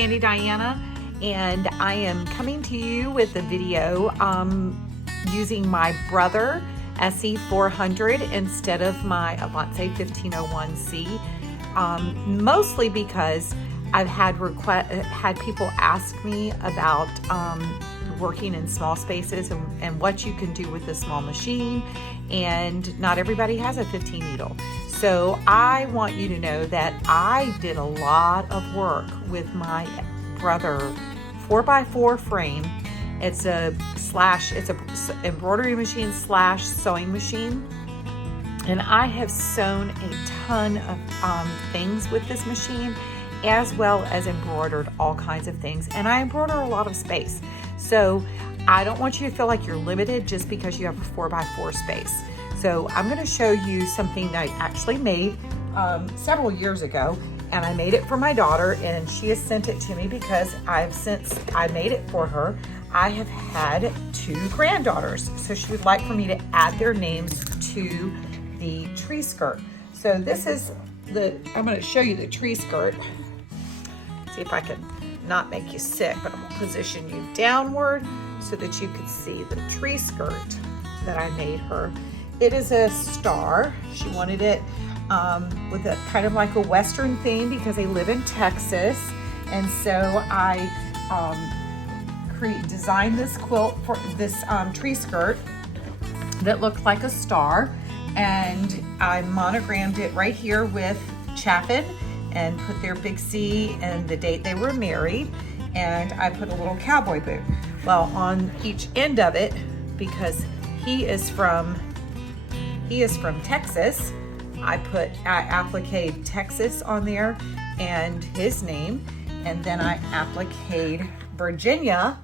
Sandy Diana, and I am coming to you with a video using my Brother SE400 instead of my Avance 1501C, mostly because I've had people ask me about working in small spaces and what you can do with a small machine, and not everybody has a 15 needle. So I want you to know that I did a lot of work with my Brother 4x4 frame. It's a embroidery machine / sewing machine. And I have sewn a ton of things with this machine, as well as embroidered all kinds of things. And I embroider a lot of space. So I don't want you to feel like you're limited just because you have a 4x4 space. So I'm going to show you something that I actually made several years ago, and I made it for my daughter, and she has sent it to me because since I made it for her, I have had 2 granddaughters. So she would like for me to add their names to the tree skirt. So this is I'm going to show you the tree skirt. See if I can not make you sick, but I'm going to position you downward so that you can see the tree skirt that I made her. It is a star. She wanted it with a kind of like a Western theme because they live in Texas. And so I designed this quilt for this tree skirt that looked like a star. And I monogrammed it right here with Chapin and put their big C and the date they were married. And I put a little cowboy boot. Well, on each end of it, because he is from Texas, I appliqued Texas on there and his name, and then I appliqued Virginia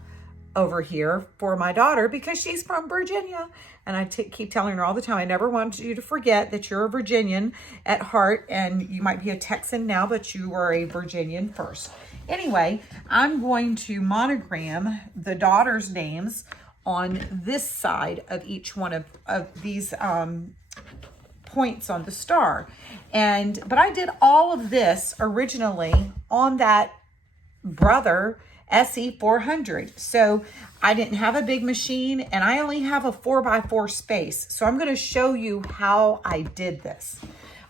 over here for my daughter because she's from Virginia. And I keep telling her all the time, I never want you to forget that you're a Virginian at heart, and you might be a Texan now, but you were a Virginian first. Anyway, I'm going to monogram the daughters' names on this side of each one of these points on the star. But I did all of this originally on that Brother SE400. So I didn't have a big machine, and I only have a 4x4 space. So I'm going to show you how I did this.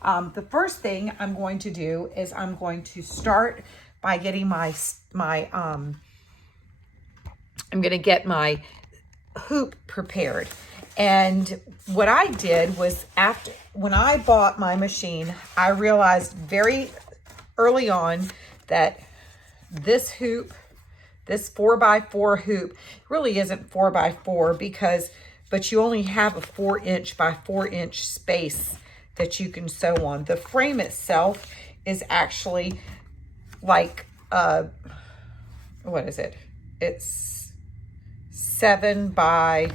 The first thing I'm going to do is I'm going to start by getting I'm going to get my hoop prepared. And what I did was, when I bought my machine, I realized very early on that this hoop, this 4x4 hoop, really isn't 4x4 but you only have a 4" by 4" space that you can sew on. The frame itself is actually like, what is it? It's 7 by,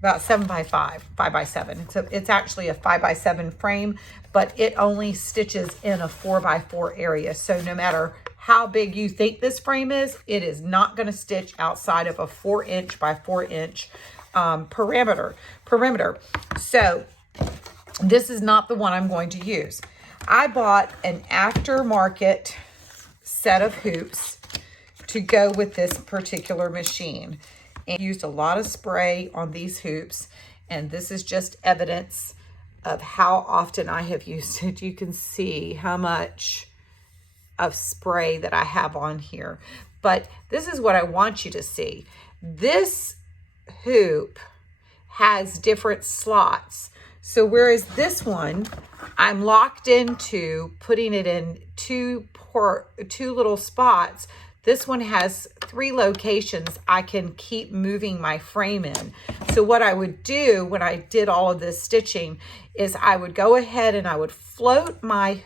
about 7 by 5 by 7. It's actually a 5x7 frame, but it only stitches in a 4x4 area. So no matter how big you think this frame is, it is not going to stitch outside of a 4" by 4" perimeter. So this is not the one I'm going to use. I bought an aftermarket set of hoops to go with this particular machine, and used a lot of spray on these hoops, and this is just evidence of how often I have used it. You can see how much of spray that I have on here, but this is what I want you to see. This hoop has different slots. So whereas this one, I'm locked into putting it in two little spots, this one has 3 locations I can keep moving my frame in. So what I would do when I did all of this stitching is I would go ahead and I would float my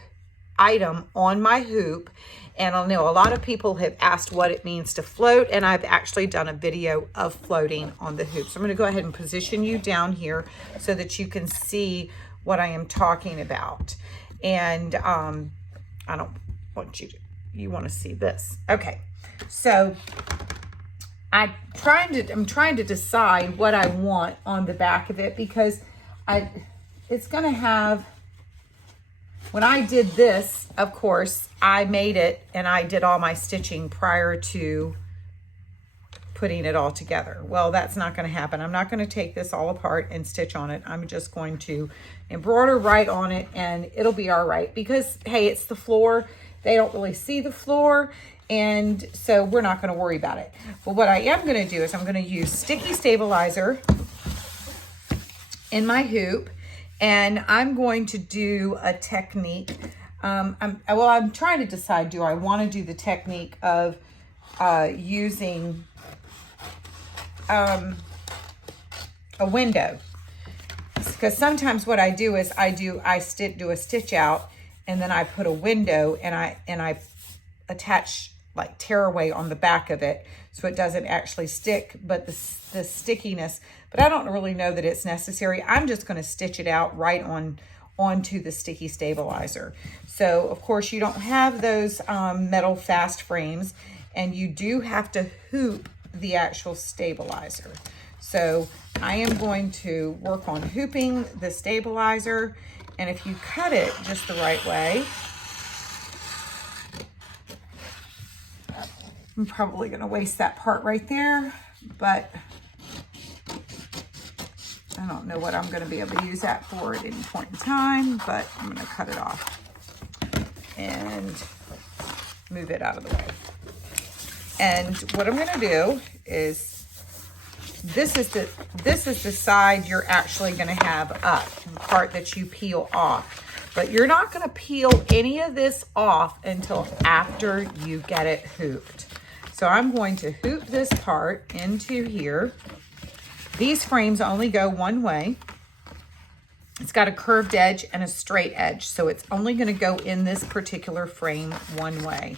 item on my hoop. And I know a lot of people have asked what it means to float, and I've actually done a video of floating on the hoop. So I'm going to go ahead and position you down here so that you can see what I am talking about. And I don't want you want to see this. Okay, so I'm trying to decide what I want on the back of it, because it's going to have When I did this, of course, I made it and I did all my stitching prior to putting it all together. Well, that's not going to happen. I'm not going to take this all apart and stitch on it. I'm just going to embroider right on it and it'll be all right because, hey, it's the floor. They don't really see the floor, and so we're not going to worry about it. But what I am going to do is I'm going to use sticky stabilizer in my hoop, and I'm going to do a technique. I'm trying to decide, do I want to do the technique of using a window? Because sometimes what I do is I do a stitch out, and then I put a window and I attach like tearaway on the back of it so it doesn't actually stick, but the stickiness, but I don't really know that it's necessary. I'm just going to stitch it out right onto the sticky stabilizer. So of course you don't have those metal fast frames, and you do have to hoop the actual stabilizer. So I am going to work on hooping the stabilizer, and if you cut it just the right way, I'm probably going to waste that part right there, but I don't know what I'm going to be able to use that for at any point in time, but I'm going to cut it off and move it out of the way. And what I'm going to do is, this is the side you're actually going to have up, the part that you peel off. But you're not going to peel any of this off until after you get it hooped. So I'm going to hoop this part into here. These frames only go one way. It's got a curved edge and a straight edge, so it's only going to go in this particular frame one way.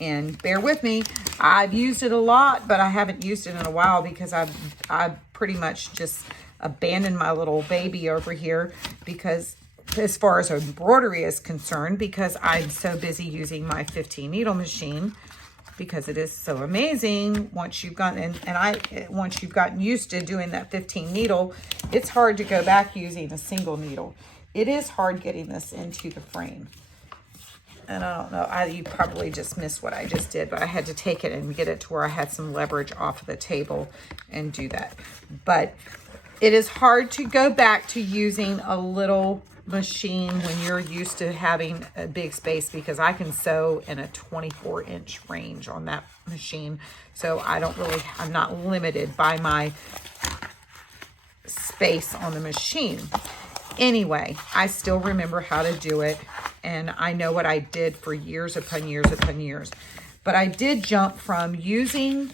And bear with me, I've used it a lot, but I haven't used it in a while because I've pretty much just abandoned my little baby over here, because as far as embroidery is concerned, because I'm so busy using my 15 needle machine, because it is so amazing once you've gotten once you've gotten used to doing that 15 needle. It's hard to go back using a single needle. It is hard getting this into the frame. And I don't know, you probably just missed what I just did, but I had to take it and get it to where I had some leverage off of the table and do that. But it is hard to go back to using a little machine when you're used to having a big space, because I can sew in a 24-inch range on that machine. So I'm not limited by my space on the machine. Anyway, I still remember how to do it, and I know what I did for years upon years upon years. But I did jump from using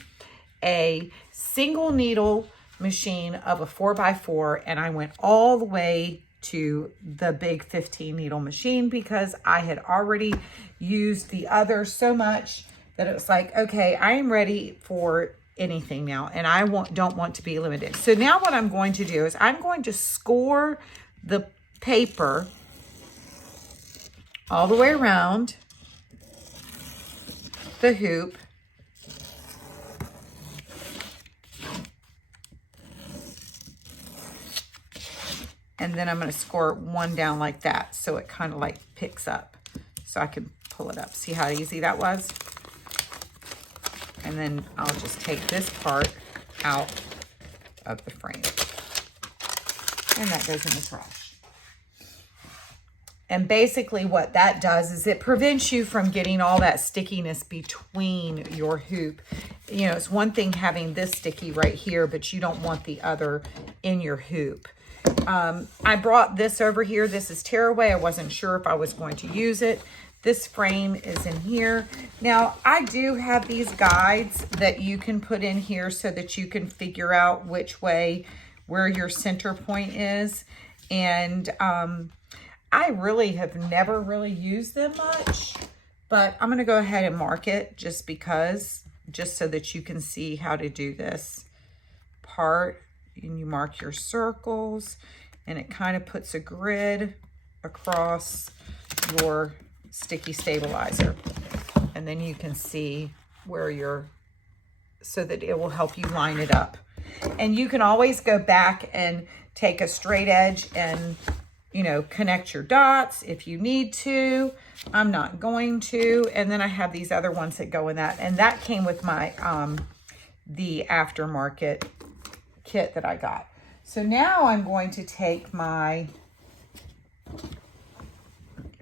a single needle machine of a 4x4, and I went all the way to the big 15 needle machine, because I had already used the other so much that it was like, okay, I am ready for anything now, and I don't want to be limited. So now what I'm going to do is I'm going to score the paper all the way around the hoop. And then I'm going to score one down like that, so it kind of like picks up, so I can pull it up. See how easy that was? And then I'll just take this part out of the frame. And that goes in the trash. And basically what that does is it prevents you from getting all that stickiness between your hoop. You know, it's one thing having this sticky right here, but you don't want the other in your hoop. I brought this over here. This is tearaway. I wasn't sure if I was going to use it. This frame is in here. Now, I do have these guides that you can put in here so that you can figure out which way, where your center point is. And I really have never really used them much, but I'm going to go ahead and mark it just so that you can see how to do this part. And you mark your circles, and it kind of puts a grid across your sticky stabilizer. And then you can see where so that it will help you line it up. And you can always go back and take a straight edge and you know, connect your dots if you need to. I'm not going to. And then I have these other ones that go in that. And that came with my, the aftermarket kit that I got. So now I'm going to take my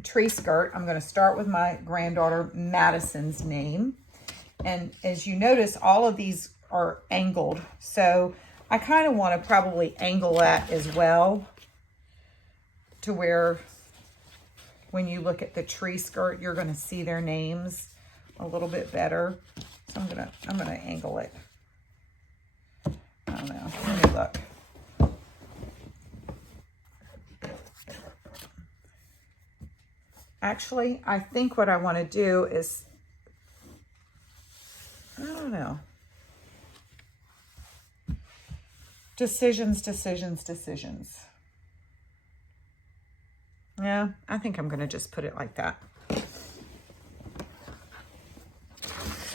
tree skirt. I'm going to start with my granddaughter Madison's name. And as you notice, all of these are angled. So I kind of want to probably angle that as well, to where when you look at the tree skirt, you're going to see their names a little bit better. So I'm gonna angle it. I don't know. Let me look. Actually, I think what I want to do is, I don't know. Decisions. Yeah, I think I'm going to just put it like that. So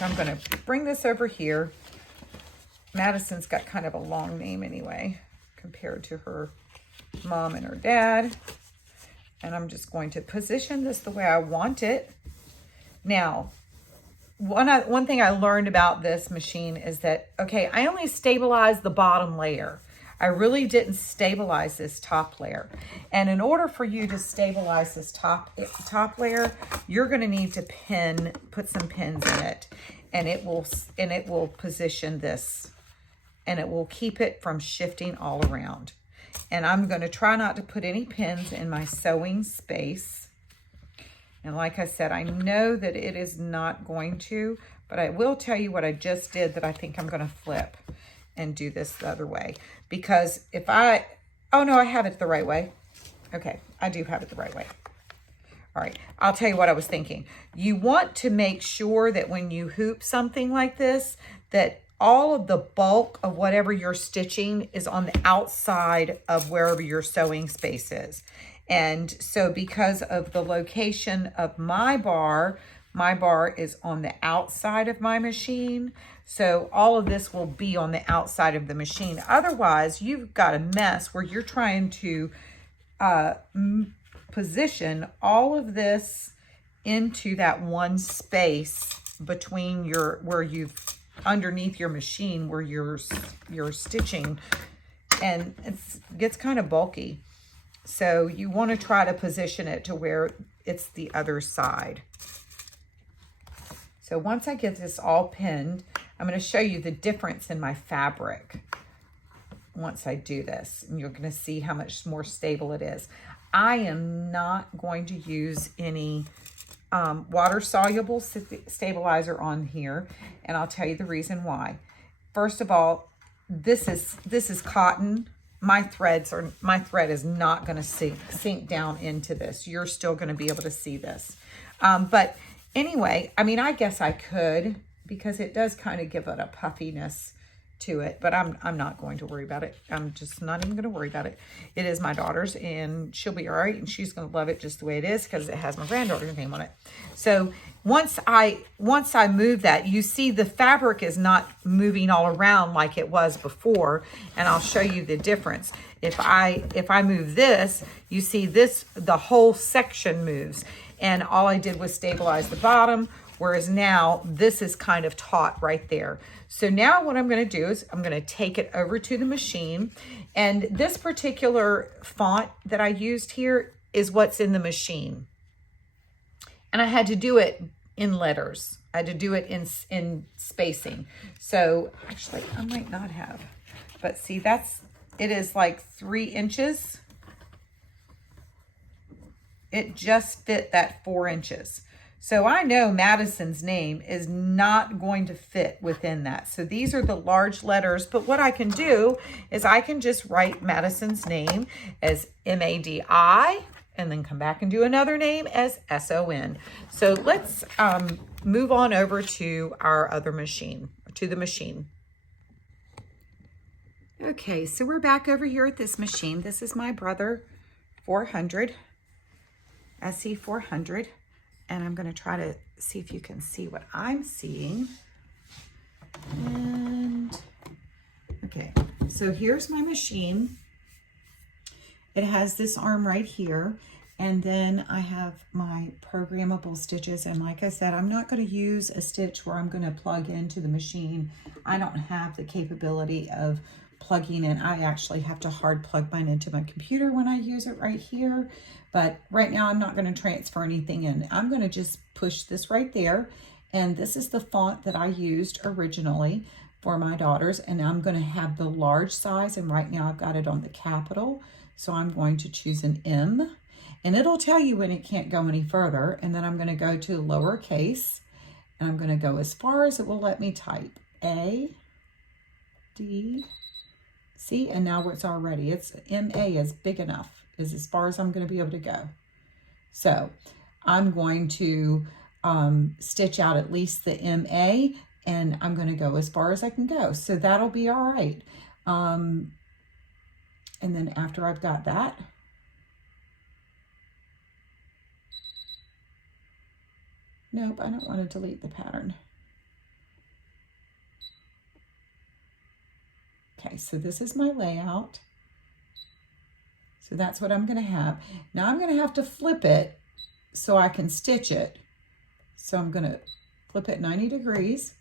I'm going to bring this over here. Madison's got kind of a long name anyway, compared to her mom and her dad. And I'm just going to position this the way I want it. Now, one thing I learned about this machine is that, okay, I only stabilized the bottom layer. I really didn't stabilize this top layer. And in order for you to stabilize this top layer, you're going to need to put some pins in it, and it will position this, and it will keep it from shifting all around. And I'm going to try not to put any pins in my sewing space. And like I said, I know that it is not going to, but I will tell you what I just did that I think I'm going to flip and do this the other way. Because if oh no, I have it the right way. Okay, I do have it the right way. All right, I'll tell you what I was thinking. You want to make sure that when you hoop something like this, that all of the bulk of whatever you're stitching is on the outside of wherever your sewing space is. And so because of the location of my bar is on the outside of my machine. So all of this will be on the outside of the machine. Otherwise, you've got a mess where you're trying to position all of this into that one space between underneath your machine where you're stitching, and it gets kind of bulky. So you want to try to position it to where it's the other side. So once I get this all pinned, I'm going to show you the difference in my fabric once I do this, and you're going to see how much more stable it is. I am not going to use any water-soluble stabilizer on here, and I'll tell you the reason why. First of all, this is cotton. My thread is not going to sink down into this. You're still going to be able to see this. But anyway, I mean, I guess I could, because it does kind of give it a puffiness to it, but I'm not going to worry about it. I'm just not even going to worry about it. It is my daughter's, and she'll be all right, and she's going to love it just the way it is because it has my granddaughter's name on it. So once I move that, you see the fabric is not moving all around like it was before, and I'll show you the difference. If I move this, you see this, the whole section moves, and all I did was stabilize the bottom, whereas now this is kind of taut right there. So now what I'm going to do is I'm going to take it over to the machine, and this particular font that I used here is what's in the machine. And I had to do it in letters. I had to do it in spacing. So actually I might not have, but see, it is like 3 inches. It just fit that 4 inches. So I know Madison's name is not going to fit within that. So these are the large letters, but what I can do is I can just write Madison's name as M-A-D-I, and then come back and do another name as S-O-N. So let's move on over to our other machine, to the machine. Okay, so we're back over here at this machine. This is my Brother 400, SE400. And I'm going to try to see if you can see what I'm seeing. And okay, so here's my machine. it has this arm right here. And then I have my programmable stitches. And like I said, I'm not going to use a stitch where I'm going to plug into the machine. I don't have the capability of plugging in. I actually have to hard plug mine into my computer when I use it right here. But right now I'm not going to transfer anything in. I'm going to just push this right there. And this is the font that I used originally for my daughters. And I'm going to have the large size. And right now I've got it on the capital. So I'm going to choose an M. And it'll tell you when it can't go any further. And then I'm going to go to lowercase. And I'm going to go as far as it will let me type. A, D, C. And now it's already, it's MA is big enough. Is as far as I'm going to be able to go. So I'm going to stitch out at least the MA. And I'm going to go as far as I can go. So that'll be all right. And then after I've got that, nope, I don't want to delete the pattern. Okay, so this is my layout. So that's what I'm going to have. Now I'm going to have to flip it so I can stitch it. So I'm going to flip it 90 degrees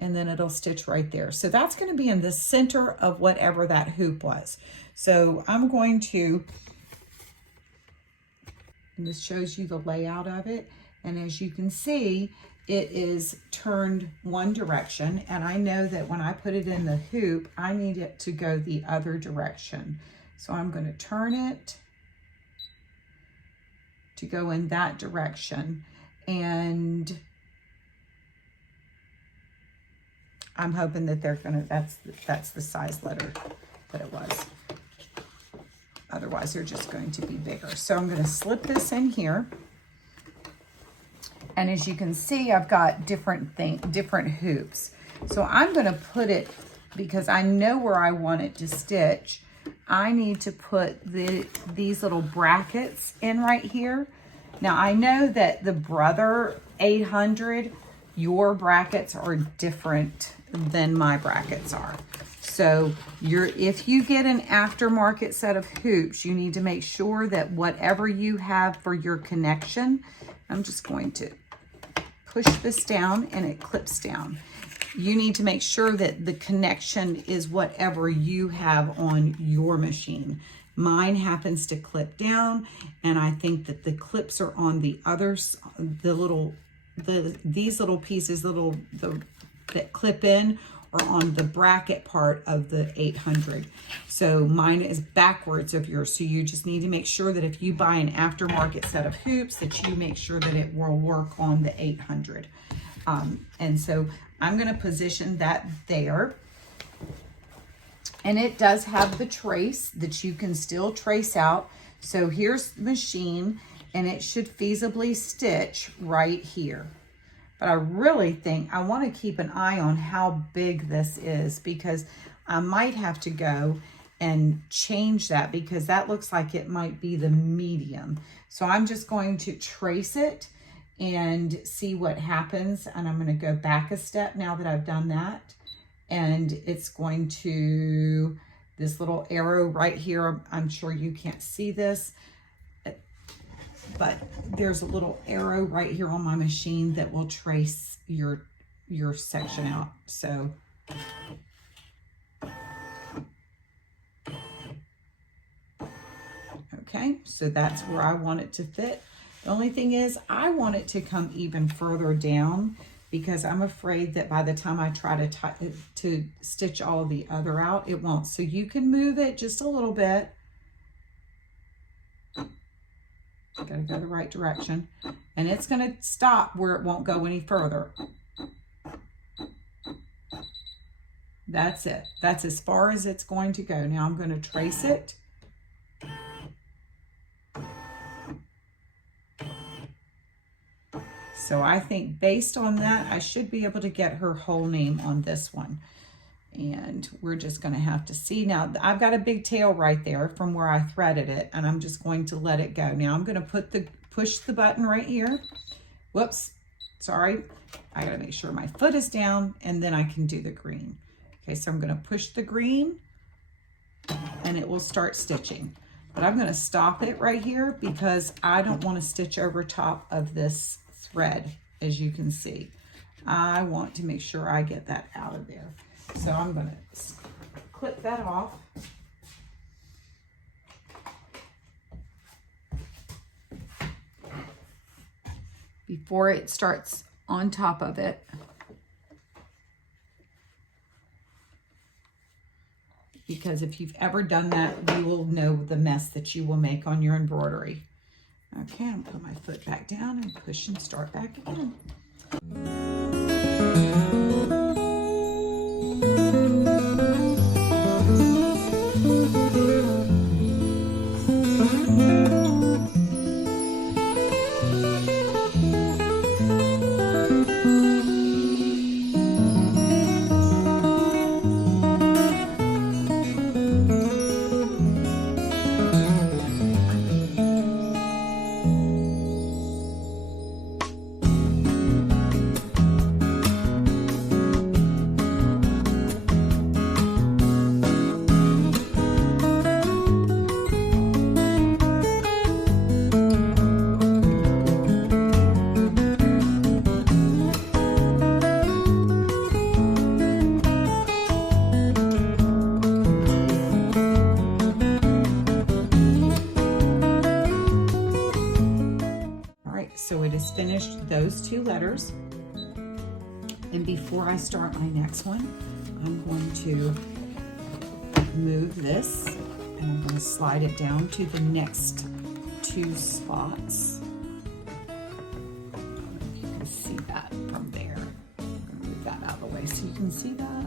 and then it'll stitch right there. So that's going to be in the center of whatever that hoop was. So I'm going to, and this shows you the layout of it. And as you can see, it is turned one direction. And I know that when I put it in the hoop, I need it to go the other direction. So I'm going to turn it to go in that direction. And I'm hoping that they're going to, that's the size letter that it was. Otherwise, they're just going to be bigger. So I'm going to slip this in here. And as you can see, I've got different hoops. So I'm going to put it, because I know where I want it to stitch, I need to put these little brackets in right here. Now I know that the Brother 800, your brackets are different than my brackets are. So if you get an aftermarket set of hoops, you need to make sure that whatever you have for your connection, I'm just going to push this down and it clips down. You need to make sure that the connection is whatever you have on your machine. Mine happens to clip down, and I think that the clips are on the others, these little pieces, that clip in are on the bracket part of the 800. So mine is backwards of yours. So you just need to make sure that if you buy an aftermarket set of hoops, that you make sure that it will work on the 800. And so I'm going to position that there. And it does have the trace that you can still trace out. So here's the machine, and it should feasibly stitch right here. But I really think I want to keep an eye on how big this is, because I might have to go and change that, because that looks like it might be the medium. So I'm just going to trace it and see what happens. And I'm going to go back a step now that I've done that. And it's going to, this little arrow right here, I'm sure you can't see this, but there's a little arrow right here on my machine that will trace your section out. So okay, so that's where I want it to fit. The only thing is I want it to come even further down, because I'm afraid that by the time I try to stitch all the other out, it won't. So you can move it just a little bit. You gotta go the right direction, and it's gonna stop where it won't go any further. That's it. That's as far as it's going to go. Now I'm going to trace it. So I think based on that, I should be able to get her whole name on this one. And we're just going to have to see. Now, I've got a big tail right there from where I threaded it, and I'm just going to let it go. Now, I'm going to push the button right here. Whoops, sorry. I got to make sure my foot is down, and then I can do the green. Okay, so I'm going to push the green, and it will start stitching. But I'm going to stop it right here because I don't want to stitch over top of this thread, as you can see. I want to make sure I get that out of there. So I'm going to clip that off. Before it starts on top of it. Because if you've ever done that, you will know the mess that you will make on your embroidery. Okay, I'm gonna put my foot back down and push and start back again. So it has finished those two letters. And before I start my next one, I'm going to move this and I'm going to slide it down to the next two spots. I don't know if you can see that from there. I'm going to move that out of the way so you can see that.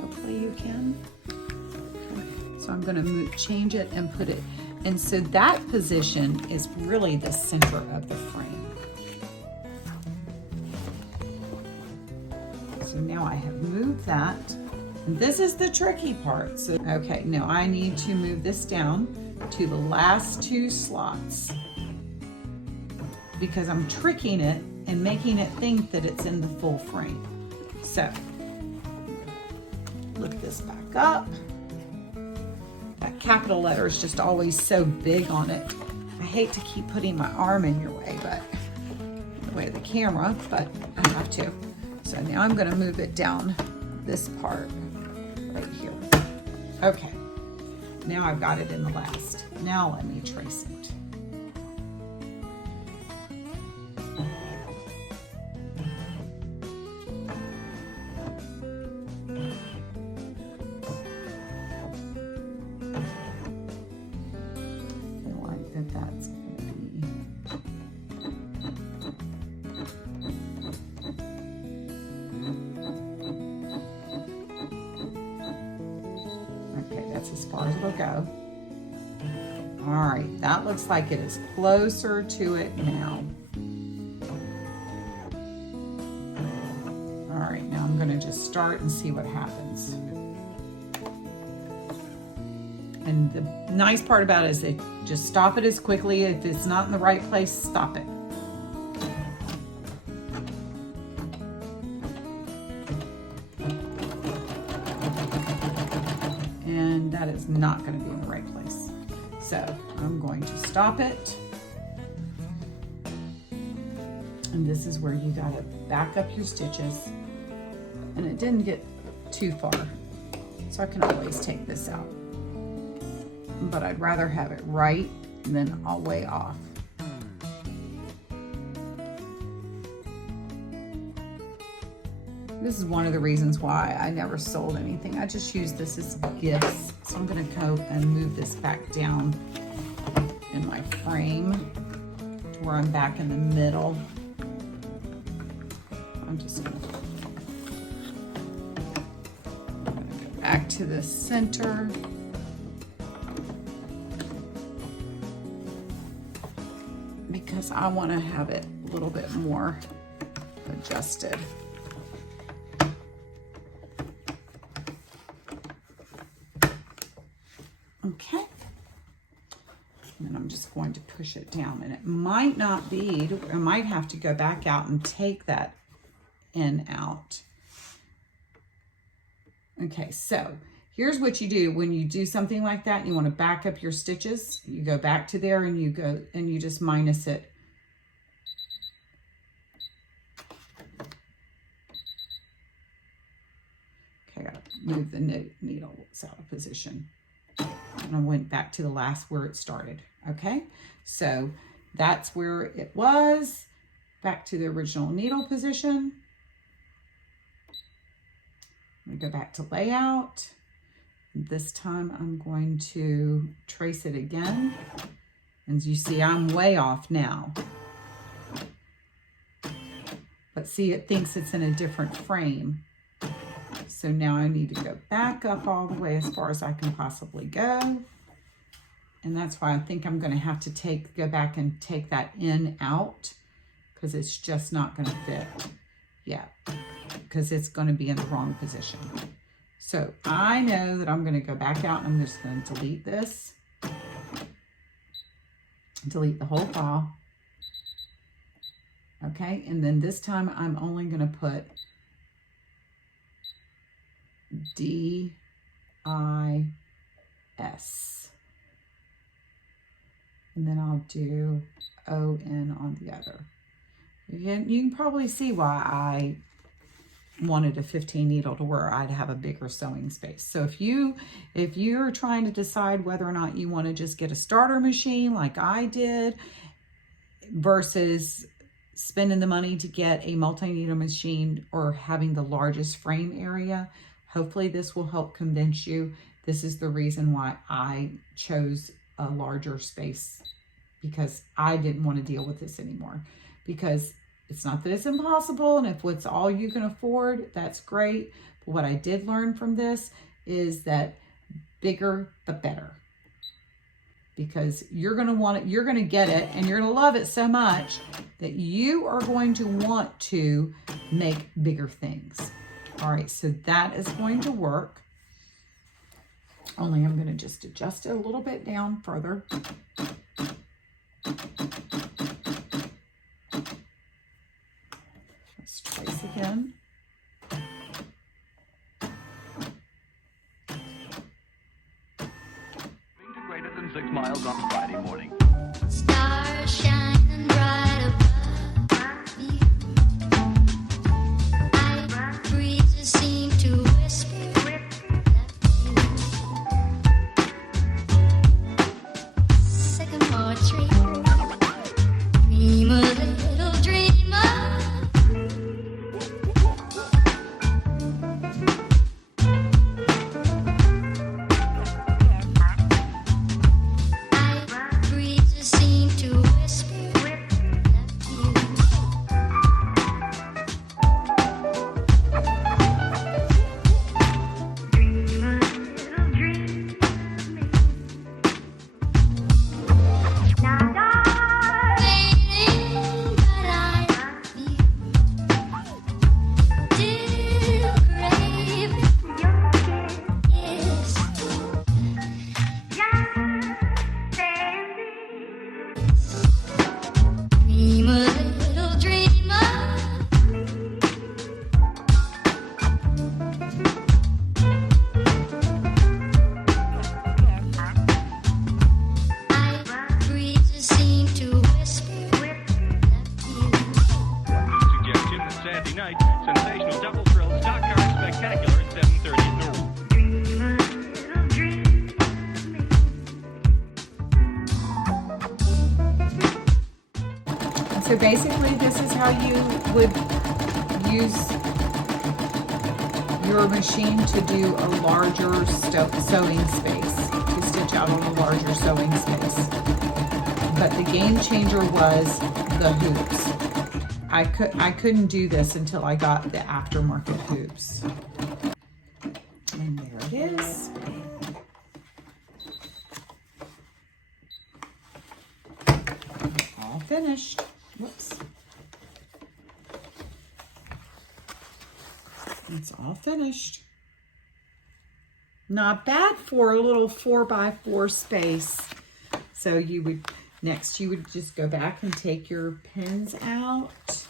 Hopefully you can. Okay. So I'm going to change it and put it. And so that position is really the center of the frame. So now I have moved that. And this is the tricky part. So, okay, now I need to move this down to the last two slots because I'm tricking it and making it think that it's in the full frame. So, lift this back up. That capital letter is just always so big on it. I hate to keep putting my arm in your way, but in the way of the camera, but I have to. So now I'm going to move it down this part right here. Okay, now I've got it in the last. Now let me trace it. As far as it'll go. All right, that looks like it is closer to it now. All right, now I'm going to just start and see what happens. And the nice part about it is that just stop it as quickly. If it's not in the right place, stop it. And that is not going to be in the right place. So I'm going to stop it. And this is where you got to back up your stitches. And it didn't get too far, so I can always take this out. But I'd rather have it right than all the way off. This is one of the reasons why I never sold anything. I just use this as gifts. So I'm gonna go and move this back down in my frame to where I'm back in the middle. I'm just gonna go back to the center. Because I wanna have it a little bit more adjusted. Okay, and then I'm just going to push it down, and it might not bead. I might have to go back out and take that end out. Okay, so here's what you do when you do something like that. You want to back up your stitches. You go back to there and you go and you just minus it. Okay, I gotta move the needle out of position. And I went back to the last where it started. Okay, so that's where it was. Back to the original needle position. I'm going to go back to layout. This time I'm going to trace it again. As you see, I'm way off now. But see, it thinks it's in a different frame. So now I need to go back up all the way as far as I can possibly go. And that's why I think I'm going to have to go back and take that in out, because it's just not going to fit yet, because it's going to be in the wrong position. So I know that I'm going to go back out and I'm just going to delete this. Delete the whole file. Okay, and then this time I'm only going to put DIS. And then I'll do ON on the other. Again, you can probably see why I wanted a 15 needle to where I'd have a bigger sewing space. So if you're trying to decide whether or not you want to just get a starter machine like I did versus spending the money to get a multi-needle machine or having the largest frame area, hopefully this will help convince you. This is the reason why I chose a larger space, because I didn't want to deal with this anymore. Because it's not that it's impossible, and if it's all you can afford, that's great. But what I did learn from this is that bigger but better. Because you're going to want it, you're going to get it, and you're going to love it so much that you are going to want to make bigger things. All right, so that is going to work. Only I'm going to just adjust it a little bit down further. Let's trace again. Greater than 6 miles on Friday morning. Stars shining bright above me. Night breezes seem to whisper sycamore tree. Dream a little dreamer. Night breezes seem to whisper Dream a little dreamer. Night breezes seem to whisper Suggestion that Saturday night, sensational double thrill stock car spectacular at 7:30 at noon. So basically, this is how you would use your machine to do a larger sewing space, to stitch out on a larger sewing space. But the game changer was the hoops. I couldn't do this until I got the aftermarket hoops. And there it is. All finished. Whoops. It's all finished. Not bad for a little 4x4 space. So you would just go back and take your pins out.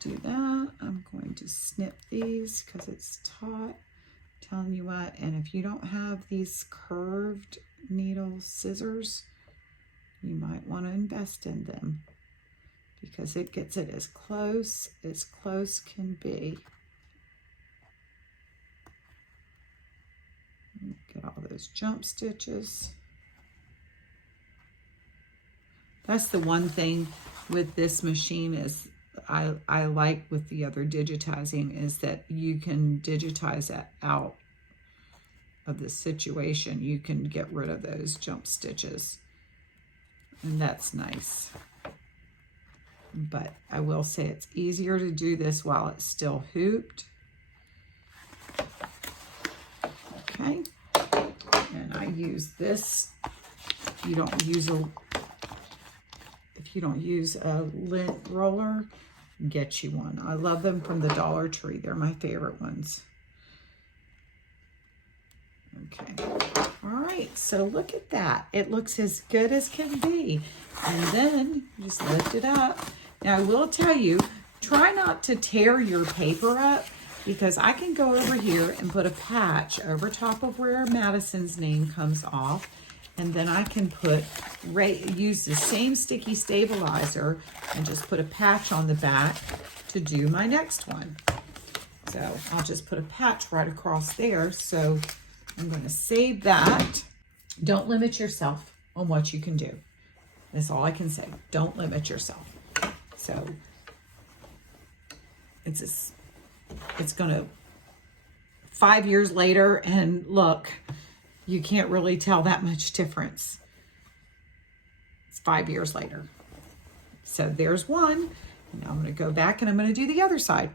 do that, I'm going to snip these because it's taut. Telling you what, and if you don't have these curved needle scissors, you might want to invest in them because it gets it as close can be. Get all those jump stitches. That's the one thing with this machine is I like with the other digitizing is that you can digitize that out of the situation. You can get rid of those jump stitches, and that's nice. But I will say it's easier to do this while it's still hooped. Okay, and I use this. If you don't use a lint roller, get you one. I love them from the Dollar Tree. They're my favorite ones. Okay. All right. So look at that. It looks as good as can be. And then you just lift it up. Now I will tell you, try not to tear your paper up because I can go over here and put a patch over top of where Madison's name comes off. And then I can use the same sticky stabilizer and just put a patch on the back to do my next one. So I'll just put a patch right across there. So I'm going to save that. Don't limit yourself on what you can do. That's all I can say. Don't limit yourself. So it's going to 5 years later and look, you can't really tell that much difference. It's 5 years later. So there's one. And now I'm going to go back and I'm going to do the other side.